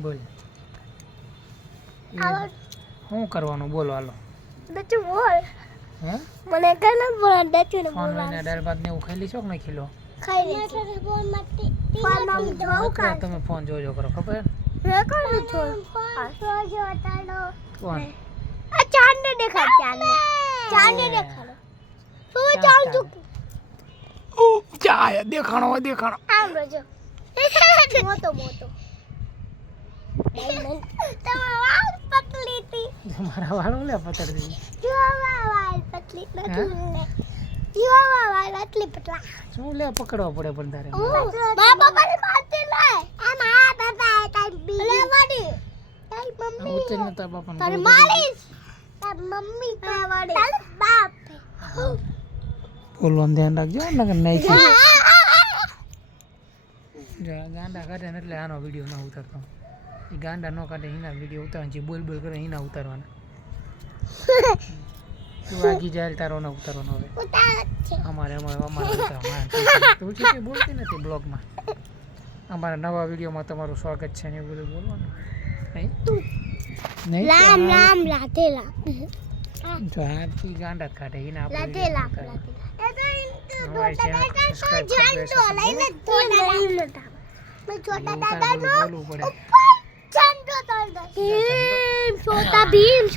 બોલ શું કરવાનું બોલો હાલો દચું બોલ હે મને કને બોલ દચું ને ફોન બોલ લઈને દાળ ભાત ને એવું ખાઈ લીશો કે નહીં ખીલો ખાઈ લે ફોન માં જોઉં કા તમે ફોન જોજો કરો ખબર રે કોણ છો જોજો તાડો કોણ આ ચાંદ ને દેખાડ ચાંદ ને દેખાડો શું ચાંદ જો ચા દેખાણો આમ રોજો મોટો તમારા વાળ પતલી થી મારા વાળો લે પતર દી જોવા વાળ પતલી નથી જોવા વાળ પતલી પતલા શું લે પકડવા પડે પણ તારે બાબા મને મારતી લે આ મારા બાબા તારી લે વાડી તારી મમ્મી ઉતર ને તાર બાપા તારી મારીશ તારી મમ્મી વાડી તારી બાપ બોલવાનું ધ્યાન રાખજો નકર નહીં છે જો ગાંડા કાઢે ને એટલે આનો વિડીયો ના ઉતારતો એ ગાંડા ન કાઢે એના વિડીયો ઉતારવાના જે બોલ કરે એના ઉતારવાના તું આગી જાય તારો ના ઉતારવાનો હવે અમારે તું છે કે બોલતી નથી બ્લોગમાં અમારા નવા વિડીયોમાં તમારું સ્વાગત છે ને એવું બધું બોલવાનું નહીં રામ રાધે રામ જો આથી ગાંડા જ કાઢે એને રાધે રામ છોટા દાદા નો બોલવું પડે છોટા ભીમ